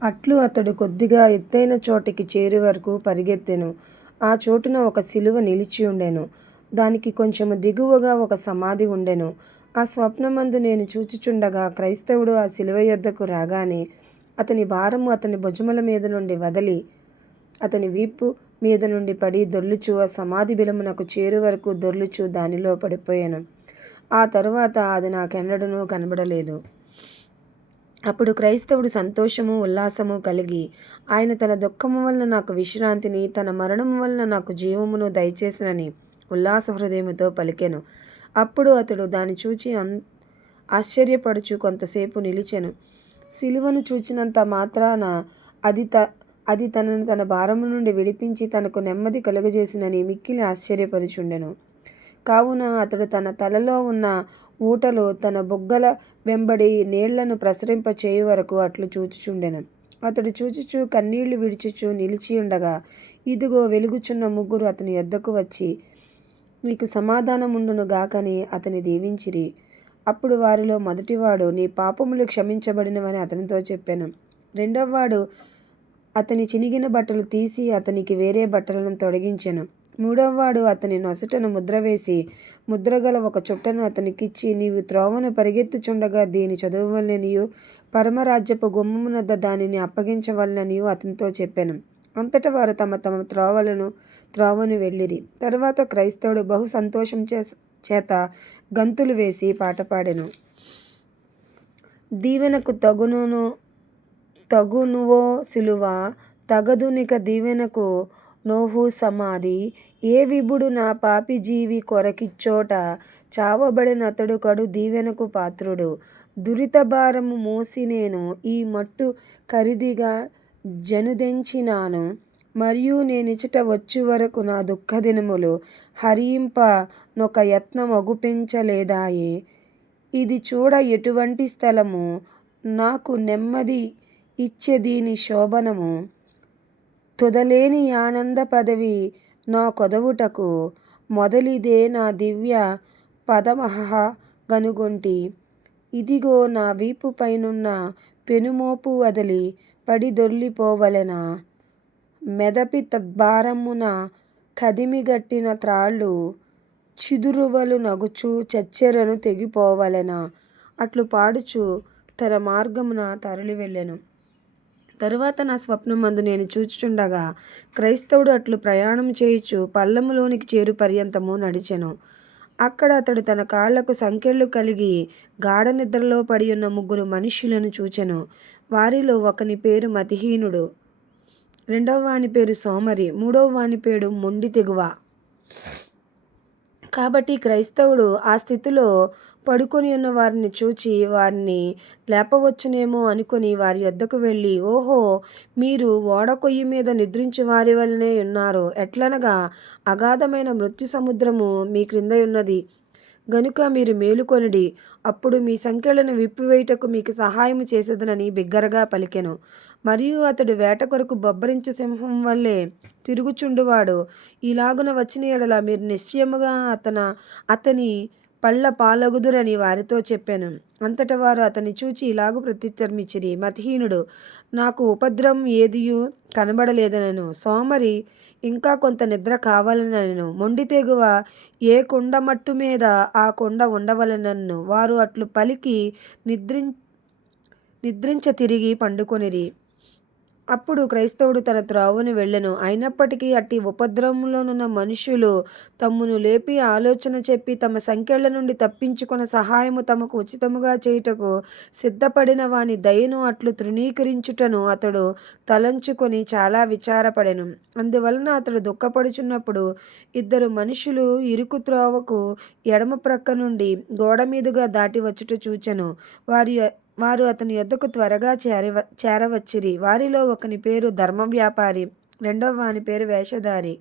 అట్లు అతడు కొద్దిగా ఎత్తైన చోటికి చేరు వరకు పరిగెత్తెను. ఆ చోటున ఒక శిలువ నిలిచి ఉండెను. దానికి కొంచెము దిగువగా ఒక సమాధి ఉండెను. ఆ స్వప్నమందు నేను చూచుచుండగా క్రైస్తవుడు ఆ శిలువ యొద్దకు రాగానే అతని భారము అతని భుజముల మీద నుండి వదలి అతని వీపు మీద నుండి పడి దొర్లుచు ఆ సమాధి బిలమునకు చేరు వరకు దొర్లుచు దానిలో పడిపోయాను. ఆ తరువాత అది నాకెన్నడూనూ కనబడలేదు. అప్పుడు క్రైస్తవుడు సంతోషము ఉల్లాసము కలిగి ఆయన తన దుఃఖము వలన నాకు విశ్రాంతిని, తన మరణము వలన నాకు జీవమును దయచేసినని ఉల్లాస హృదయముతో పలికెను. అప్పుడు అతడు దాన్ని చూచి ఆశ్చర్యపడుచు కొంతసేపు నిలిచెను. సిలువను చూచినంత మాత్రాన అది తనను తన భారము నుండి విడిపించి తనకు నెమ్మది కలుగజేసినని మిక్కిలి ఆశ్చర్యపరుచుండెను. కావున అతడు తన తలలో ఉన్న ఊటలు తన బుగ్గల వెంబడి నీళ్లను ప్రసరింప చేయు వరకు అట్లు చూచుచుండెను. అతడు చూచుచు కన్నీళ్లు విడుచుచు నిలిచియుండగా ఇదిగో వెలుగుచున్న ముగ్గురు అతని యొద్దకు వచ్చి నీకు సమాధానముండును గాకని అతని దీవించిరి. అప్పుడు వారిలో మొదటివాడు నీ పాపములు క్షమించబడినవని అతనితో చెప్పాను. రెండవవాడు అతని చినిగిన బట్టలు తీసి అతనికి వేరే బట్టలను తొడిగించెను. మూడవవాడు అతని నొసటను ముద్ర వేసి ముద్రగల ఒక చుట్టను అతనికిచ్చి నీవు త్రోవను పరిగెత్తుచుండగా దీని చదవవలెననియు పరమరాజ్యపు గుమ్మమునొద్ద దానిని అప్పగించవలెననియు అతనితో చెప్పాను. అంతటా వారు తమ తమ త్రోవను వెళ్ళిరి. తరువాత క్రైస్తవుడు బహు సంతోషం చేత గంతులు వేసి పాట పాడెను. దీవెనకు తగునువో సిలువ, తగదునిక దీవెనకు నోహు సమాధి. ఏ విభుడు నా పాపి జీవి కొరకిచ్చోట, చావబడినతడు కడు దీవెనకు పాత్రుడు. దురిత భారము మోసి నేను ఈ మట్టు ఖరీదిగా జనుదెంచినాను. మరియు నేనిచట వచ్చు వరకు నా దుఃఖదినములు హరింప నొక యత్నమగుపించలేదాయే. ఇది చూడ ఎటువంటి స్థలము, నాకు నెమ్మది ఇచ్చే దీని శోభనము. తుదలేని ఆనంద పదవి నా కొదవుటకు, మొదలిదే నా దివ్య పదమహ గనుగొంటి. ఇదిగో నా వీపు పైనున్న పెనుమోపు వదిలి పడి దొర్లిపోవలెనా. మెదపి తద్భారమున కదిమిగట్టిన త్రాళ్ళు చిదురువలు నగుచు చచ్చెరను తెగిపోవలెనా. అట్లు పాడుచు తన మార్గమున తరలి వెళ్ళెను. తరువాత నా స్వప్నమందు నేను చూచుచుండగా క్రైస్తవుడు అట్లు ప్రయాణం చేయుచు పల్లములోనికి చేరు పర్యంతము నడిచెను. అక్కడ అతడు తన కాళ్లకు సంకెళ్ళు కలిగి గాఢ నిద్రలో పడి ఉన్న ముగ్గురు మనుష్యులను చూచెను. వారిలో ఒకని పేరు మతిహీనుడు, రెండవ వాని పేరు సోమరి, మూడవ వాని పేరు మొండి తెగువ. కాబట్టి క్రైస్తవుడు ఆ స్థితిలో పడుకొని ఉన్న వారిని చూచి వారిని లేపవచ్చునేమో అనుకుని వారి యొద్దకు వెళ్ళి, ఓహో, మీరు ఓడ కొయ్యి మీద నిద్రించు వారి వలనే ఉన్నారు. ఎట్లనగా అగాధమైన మృత్యు సముద్రము మీ క్రింద ఉన్నది గనుక మీరు మేలుకొనుడి. అప్పుడు మీ సంకెళ్లను విప్పివేయుటకు మీకు సహాయము చేసేదనని బిగ్గరగా పలికెను. మరియు అతడు వేట కొరకు బొబ్బరించు సింహం వల్లే తిరుగుచుండువాడు. ఈలాగున వచ్చిన ఎడల మీరు నిశ్చయముగా అతని పళ్ళ పాలగుదురని వారితో చెప్పాను. అంతటా వారు అతన్ని చూచి ఇలాగు ప్రత్యుత్తరమిచ్చిరి, మతిహీనుడు, నాకు ఉపద్రవం ఏదియూ కనబడలేదనెను. సోమరి, ఇంకా కొంత నిద్ర కావాలనెను. మొండి తెగువ, ఏ కుండ మట్టు మీద ఆ కుండ ఉండవలెనన్ను. వారు అట్లు పలికి నిద్రించ తిరిగి పండుకొనిరి. అప్పుడు క్రైస్తవుడు తన త్రోవను వెళ్ళెను. అయినప్పటికీ అట్టి ఉపద్రవములోనున్న మనుష్యులు తమ్మును లేపి ఆలోచన చెప్పి తమ సంకెళ్ల నుండి తప్పించుకొన సహాయము తమకు ఉచితముగా చేయుటకు సిద్ధపడిన వాని దయను అట్లు తృణీకరించుటను అతడు తలంచుకొని చాలా విచారపడెను. అందువలన అతడు దుఃఖపడుచున్నప్పుడు ఇద్దరు మనుషులు ఇరుకు త్రోవకు ఎడమ ప్రక్క నుండి గోడ మీదుగా దాటి వచ్చుట చూచెను. వారు అతని యొద్దకు త్వరగా చేరవచ్చిరి. వారిలో ఒకని పేరు ధర్మ వ్యాపారి, రెండవ వాని పేరు వేషధారి.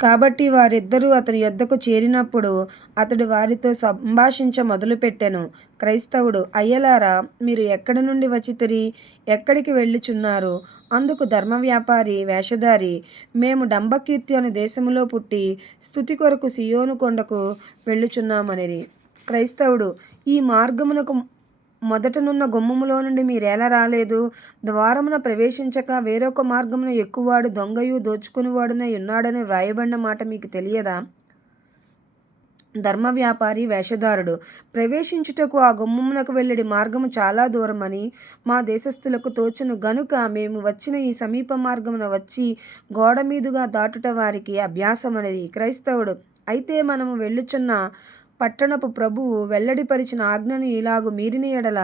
కాబట్టి వారిద్దరూ అతని యొద్దకు చేరినప్పుడు అతడు వారితో సంభాషించ మొదలుపెట్టెను. క్రైస్తవుడు, అయ్యలారా, మీరు ఎక్కడి నుండి వచ్చితిరి? ఎక్కడికి వెళ్ళుచున్నారు? అందుకు ధర్మ వ్యాపారి, వేషధారి, మేము డంబకీర్తి అను దేశములో పుట్టి స్తుతి కొరకు సియోను కొండకు వెళ్ళుచున్నామనిరి. క్రైస్తవుడు, ఈ మార్గమునకు మొదటనున్న గుమ్మములో నుండి మీరేలా రాలేదు? ద్వారమున ప్రవేశించక వేరొక మార్గమున ఎక్కువాడు దొంగయు దోచుకునివాడునై ఉన్నాడని వ్రాయబడిన మాట మీకు తెలియదా? ధర్మ వ్యాపారి వేషధారుడు ప్రవేశించుటకు ఆ గుమ్మమునకు వెళ్ళడి మార్గము చాలా దూరమని మా దేశస్థులకు తోచును గనుక మేము వచ్చిన ఈ సమీప మార్గమున వచ్చి గోడ మీదుగా దాటుట వారికి అభ్యాసమనేది. క్రైస్తవుడు అయితే మనము వెళ్ళుచున్న పట్టణపు ప్రభువు వెల్లడిపరిచిన ఆజ్ఞను ఇలాగు మీరిన ఎడల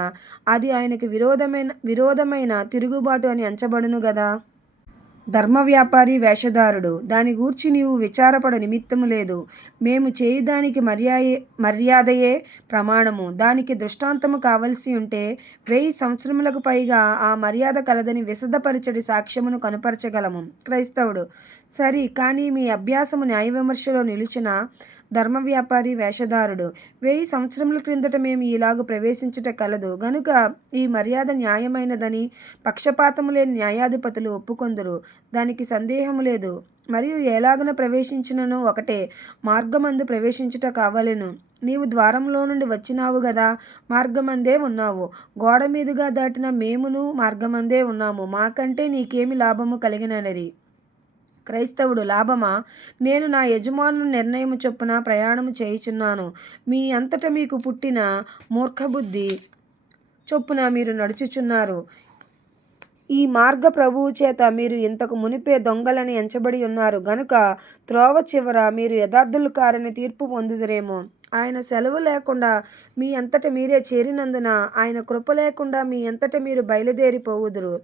అది ఆయనకి విరోధమైన తిరుగుబాటు అని ఎంచబడును గదా. ధర్మ వ్యాపారి వేషధారుడు దాని గూర్చి నీవు విచారపడ నిమిత్తము లేదు. మేము చేయుదానికి మర్యాదయే ప్రమాణము. దానికి దృష్టాంతము కావలసి ఉంటే 1000 సంవత్సరములకు పైగా ఆ మర్యాద కలదని విశదపరచడి సాక్ష్యమును కనుపరచగలము. క్రైస్తవుడు సరి, కానీ మీ అభ్యాసము న్యాయ విమర్శలో నిలుచున. ధర్మ వ్యాపారి వేషధారుడు 1000 సంవత్సరముల క్రిందట మేము ఇలాగు ప్రవేశించుట కలదు గనుక ఈ మర్యాద న్యాయమైనదని పక్షపాతము లేని న్యాయాధిపతులు ఒప్పుకొందురు. దానికి సందేహము లేదు. మరియు ఎలాగున ప్రవేశించినను ఒకటే మార్గమందు ప్రవేశించుట కావలెను. నీవు ద్వారంలో నుండి వచ్చినావు గదా, మార్గమందే ఉన్నావు. గోడ మీదుగా దాటిన మేమును మార్గమందే ఉన్నాము. మాకంటే నీకేమి లాభము కలిగినది? క్రైస్తవుడు లాభమా? నేను నా యజమానుని నిర్ణయము చొప్పున ప్రయాణము చేయుచున్నాను. మీ అంతట మీకు పుట్టిన మూర్ఖబుద్ధి చొప్పున మీరు నడుచుచున్నారు. ఈ మార్గ ప్రభువు చేత మీరు ఇంతకు మునిపే దొంగలని ఎంచబడి ఉన్నారు గనుక త్రోవ చివర మీరు యథార్థులు కారని తీర్పు పొందుదురేమో. ఆయన సెలవు లేకుండా మీ అంతట మీరే చేరినందున ఆయన కృప లేకుండా మీ అంతట మీరు బయలుదేరిపోవుదురు.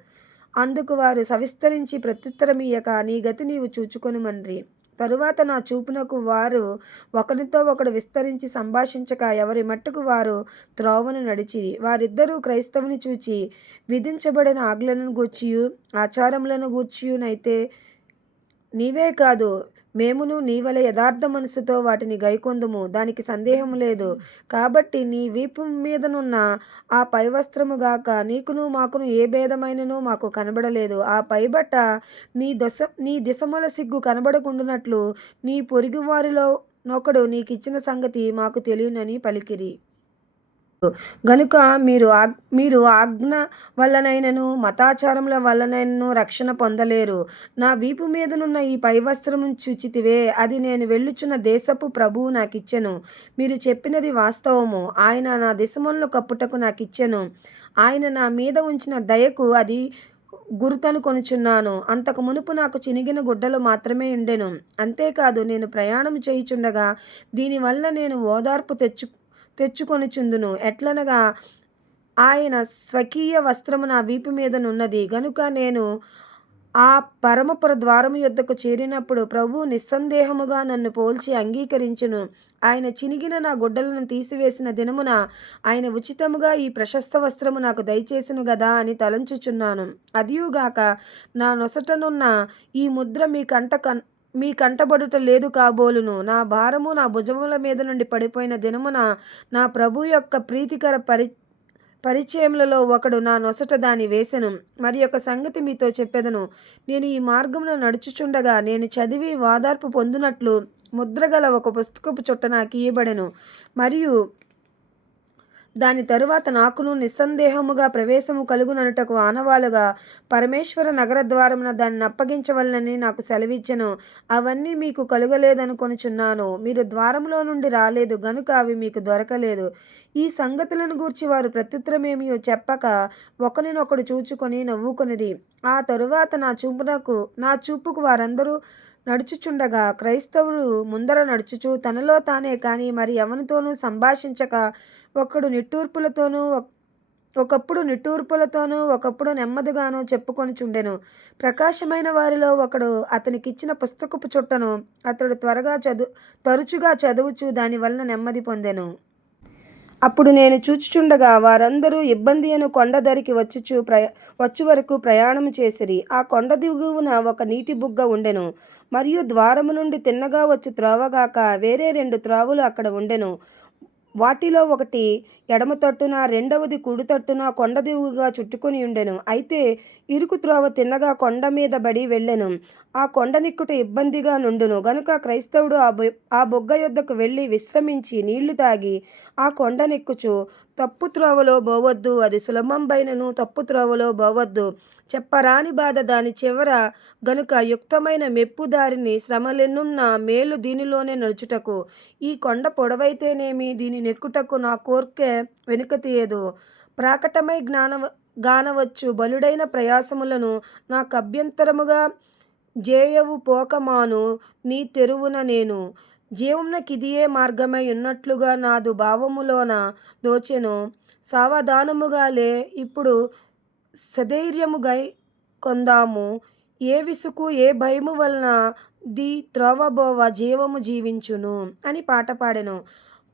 అందుకు వారు సవిస్తరించి ప్రత్యుత్తరమియ్యక నీ గతి నీవు చూచుకొనుమన్రి. తరువాత నా చూపునకు వారు ఒకరితో ఒకడు విస్తరించి సంభాషించక ఎవరి మట్టుకు వారు త్రోవను నడిచిరి. వారిద్దరూ క్రైస్తవుని చూచి విధించబడిన ఆజ్ఞలను గూర్చియు ఆచారములను గూర్చియునైతే నీవే కాదు మేమును నీవలె యథార్థ మనసుతో వాటిని గైకొందుము. దానికి సందేహము లేదు. కాబట్టి నీ వీపు మీదనున్న ఆ పైవస్త్రము గాక నీకును మాకును ఏ భేదమైనను మాకు కనబడలేదు. ఆ పైబట్ట నీ దిశముల సిగ్గు కనబడకుండునట్లు నీ పొరుగువారిలో నొకడు నీకిచ్చిన సంగతి మాకు తెలియనని పలికిరి. గనుక మీరు ఆజ్ఞ వల్లనైనను మతాచారముల వల్లనైనను రక్షణ పొందలేరు. నా వీపు మీదనున్న ఈ పైవస్త్రము చూచితివే, అది నేను వెళ్ళుచున్న దేశపు ప్రభువు నాకిచ్చెను. మీరు చెప్పినది వాస్తవము. ఆయన నా దిశములను కప్పుటకు నాకిచ్చెను. ఆయన నా మీద ఉంచిన దయకు అది గుర్తను కొనుచున్నాను. అంతకు మునుపు నాకు చినిగిన గుడ్డలు మాత్రమే ఉండెను. అంతేకాదు నేను ప్రయాణం చేయుచుండగా దీనివల్ల నేను ఓదార్పు తెచ్చుకొనుచుందును. ఎట్లనగా ఆయన స్వకీయ వస్త్రము నా వీపు మీదనున్నది గనుక నేను ఆ పరమపుర ద్వారము యొద్దకు చేరినప్పుడు ప్రభువు నిస్సందేహముగా నన్ను పోల్చి అంగీకరించును. ఆయన చినిగిన నా గుడ్డలను తీసివేసిన దినమున ఆయన ఉచితముగా ఈ ప్రశస్త వస్త్రము నాకు దయచేసెను గదా అని తలంచుచున్నాను. అదియుగాక నా నొసటనున్న ఈ ముద్ర మీ కంటబడుట లేదు కాబోలును. నా భారము నా భుజముల మీద నుండి పడిపోయిన దినమున నా ప్రభు యొక్క ప్రీతికర పరిచయములలో ఒకడు నా నొసట దాని వేసెను. మరి యొక్క సంగతి మీతో చెప్పెదను. నేను ఈ మార్గమున నడుచుచుండగా నేను చదివి వాదార్పు పొందునట్లు ముద్రగల ఒక పుస్తకపు చుట్ట నాకు ఇయ్యబడెను. మరియు దాని తరువాత నాకును నిస్సందేహముగా ప్రవేశము కలుగుననుటకు ఆనవాలుగా పరమేశ్వర నగర ద్వారమున దాన్ని అప్పగించవలనని నాకు సెలవిచ్చెను. అవన్నీ మీకు కలుగలేదనుకొనుచున్నాను. మీరు ద్వారములో నుండి రాలేదు గనుక అవి మీకు దొరకలేదు. ఈ సంగతులను గూర్చి వారు ప్రత్యుత్తరమేమియో చెప్పక ఒకరినొకడు చూచుకొని నవ్వుకొనిరి. ఆ తరువాత నా చూపుకు వారందరూ నడుచుచుండగా క్రైస్తవుడు ముందర నడుచుచు తనలో తానే కానీ మరి ఎవనితోనూ సంభాషించక ఒకప్పుడు నిట్టూర్పులతోనూ ఒకప్పుడు నెమ్మదిగానూ చెప్పుకొనుచుండెను. ప్రకాశమైన వారిలో ఒకడు అతనికిచ్చిన పుస్తకపు చుట్టను అతడు తరచుగా చదువుచు దాని వలన నెమ్మది పొందెను. అప్పుడు నేను చూచుచుండగా వారందరూ ఇబ్బంది అను కొండ దరికి వచ్చు వరకు ప్రయాణము చేసిరి. ఆ కొండ దిగువన ఒక నీటి బుగ్గ ఉండెను. మరియు ద్వారము నుండి తిన్నగా వచ్చు త్రోవగాక వేరే 2 త్రోవలు అక్కడ ఉండెను. వాటిలో ఒకటి ఎడమ తట్టున రెండవది కుడి తట్టున కొండ దిగువగా చుట్టుకొని ఉండెను. అయితే ఇరుకు త్రోవ తిన్నగా కొండ మీద బడి వెళ్ళెను. ఆ కొండనెక్కుట ఇబ్బందిగా నుండును గనుక క్రైస్తవుడు ఆ బొగ్గ యొద్దకు వెళ్ళి విశ్రమించి నీళ్లు తాగి ఆ కొండనెక్కుచు తప్పు త్రోవలో బోవద్దు, అది సులభంబైనను తప్పు త్రోవలో బోవద్దు. చెప్పరాని బాధ దాని చివర గనుక యుక్తమైన మెప్పు దారిని శ్రమలెన్నున్నా మేలు దీనిలోనే నడుచుటకు. ఈ కొండ పొడవైతేనేమి దీని నెక్కుటకు నా కోర్కె వెనుక తీయదు. ప్రాకటమై గానవచ్చు బలుడైన ప్రయాసములను నాకభ్యంతరముగా జేయవు పోకమాను నీ తెరువున నేను. జీవమునకిదియే మార్గమై ఉన్నట్లుగా నాదు భావములోన దోచెను. సావధానముగా లే ఇప్పుడు సధైర్యముగై కొందాము. ఏ విసుకు ఏ భయము వలన ది త్రోవబోవ జీవము జీవించును అని పాట పాడెను.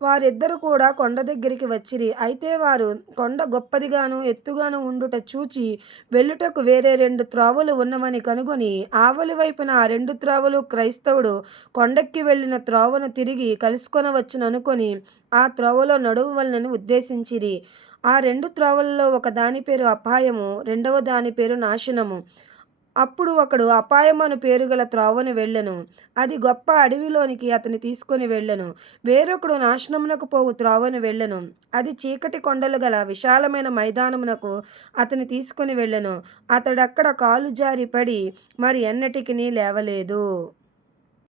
వారిద్దరు కూడా కొండ దగ్గరికి వచ్చిరి. అయితే వారు కొండ గొప్పదిగాను ఎత్తుగాను ఉండుట చూచి వెళ్ళుటకు వేరే 2 త్రోవలు ఉన్నవని కనుగొని ఆవలి వైపున ఆ 2 త్రోవలు క్రైస్తవుడు కొండెక్కి వెళ్ళిన త్రోవను తిరిగి కలుసుకొనవచ్చుననుకొని ఆ త్రోవలో నడువవలెనని ఉద్దేశించిరి. ఆ 2 త్రోవలలో ఒక దాని పేరు అపాయము, రెండవ దాని పేరు నాశనము. అప్పుడు ఒకడు అపాయమను పేరుగల త్రోవను వెళ్ళెను. అది గొప్ప అడవిలోనికి అతని తీసుకొని వెళ్ళెను. వేరొకడు నాశనమునకు పోవు త్రోవను వెళ్ళెను. అది చీకటి కొండలు గల విశాలమైన మైదానమునకు అతని తీసుకొని వెళ్ళెను. అతడక్కడ కాలు జారి పడి మరి ఎన్నటికిని లేవలేదు.